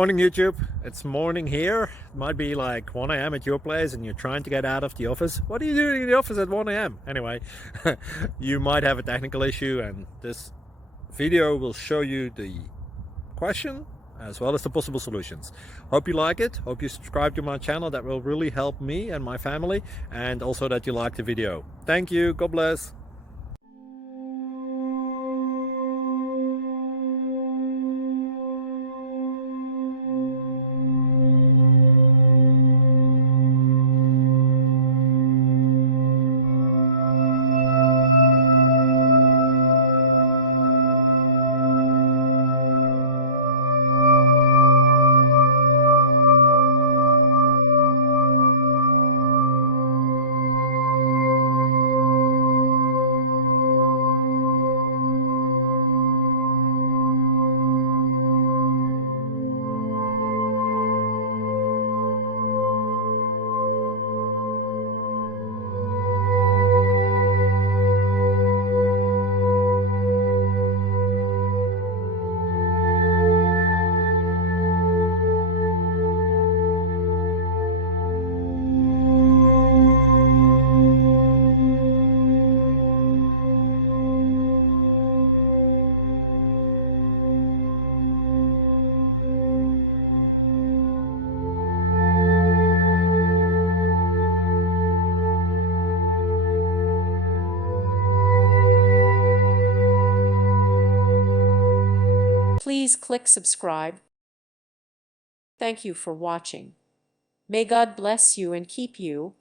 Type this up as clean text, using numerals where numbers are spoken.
Morning YouTube, it's morning here. It might be like 1 a.m. at your place and you're trying to get out of the office. What are you doing in the office at 1 a.m.? Anyway, you might have a technical issue and this video will show you the question as well as the possible solutions. Hope you like it, hope you subscribe to my channel. That will really help me and my family, and also that you like the video. Thank you, God bless. Please click subscribe. Thank you for watching. May God bless you and keep you.